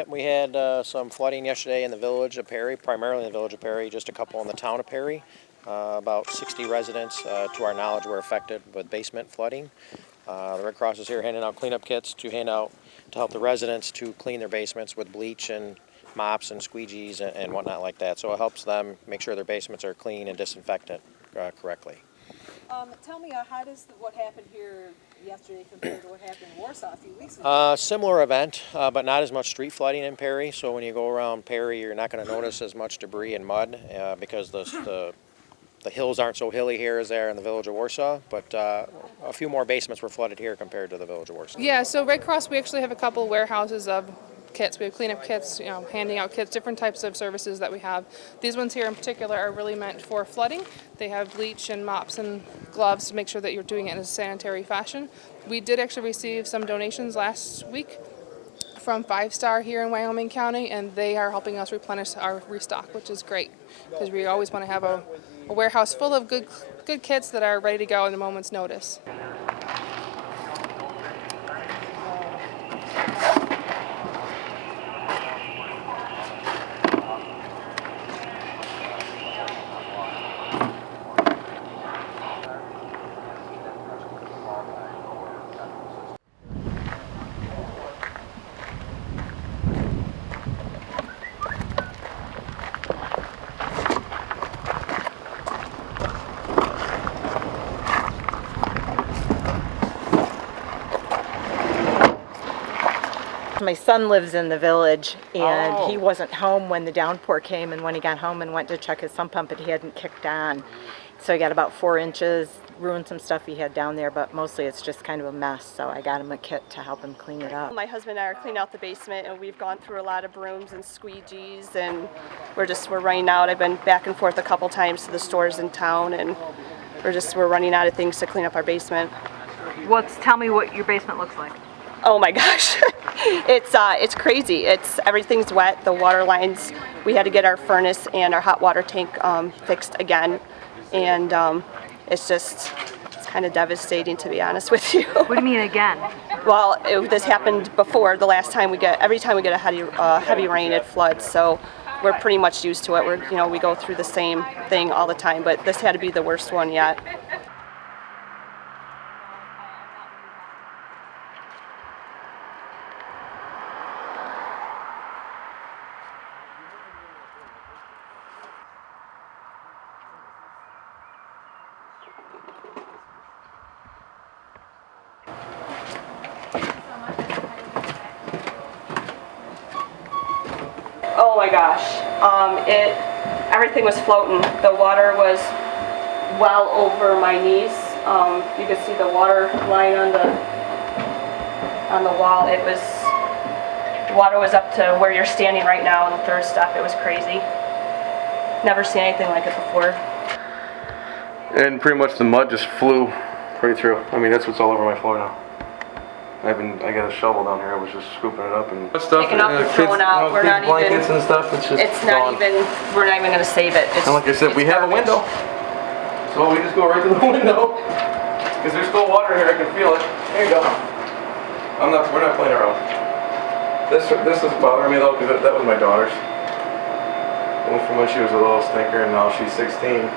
Yep, we had some flooding yesterday in the village of Perry, primarily in the village of Perry, just a couple in the town of Perry. About 60 residents, to our knowledge, were affected with basement flooding. The Red Cross is here handing out cleanup kits to help the residents to clean their basements with bleach and mops and squeegees and whatnot like that. So it helps them make sure their basements are clean and disinfected correctly. Tell me, how does what happened here yesterday compare to what happened in Warsaw a few weeks ago? Similar event, but not as much street flooding in Perry. So when you go around Perry, you're not going to notice as much debris and mud because the hills aren't so hilly here as they are in the village of Warsaw. But a few more basements were flooded here compared to the village of Warsaw. Yeah, so Red Cross, we actually have a couple warehouses of kits. We have cleanup kits, handing out kits, different types of services that we have. These ones here in particular are really meant for flooding. They have bleach and mops and gloves to make sure that you're doing it in a sanitary fashion. We did actually receive some donations last week from 5 Star here in Wyoming County, and they are helping us replenish our restock, which is great because we always want to have a warehouse full of good kits that are ready to go at a moment's notice. My son lives in the village, and he wasn't home when the downpour came, and when he got home and went to check his sump pump, he hadn't kicked on. So he got about 4 inches, ruined some stuff he had down there, but mostly it's just kind of a mess, so I got him a kit to help him clean it up. My husband and I are cleaning out the basement, and we've gone through a lot of brooms and squeegees, and we're running out. I've been back and forth a couple times to the stores in town, and we're running out of things to clean up our basement. Tell me what your basement looks like. Oh my gosh, it's crazy. Everything's wet. The water lines. We had to get our furnace and our hot water tank fixed again, and it's kind of devastating, to be honest with you. What do you mean again? Well, this happened before. The last time every time we get a heavy rain, it floods. So we're pretty much used to it. We go through the same thing all the time, but this had to be the worst one yet. Oh my gosh, everything was floating. The water was well over my knees. You could see the water line on the wall. The water was up to where you're standing right now on the third step. It was crazy. Never seen anything like it before. And pretty much the mud just flew right through. I mean, that's what's all over my floor now. I got a shovel down here. I was just scooping it up and stuff. Picking up and throwing out. We're not blankets even. And stuff. It's just not gone. even. We're not even going to save it. And like I said, we have a window, so we just go right to the window because there's still water here. I can feel it. There you go. We're not playing around. This is bothering me though because that was my daughter's. Went from when she was a little stinker and now she's 16.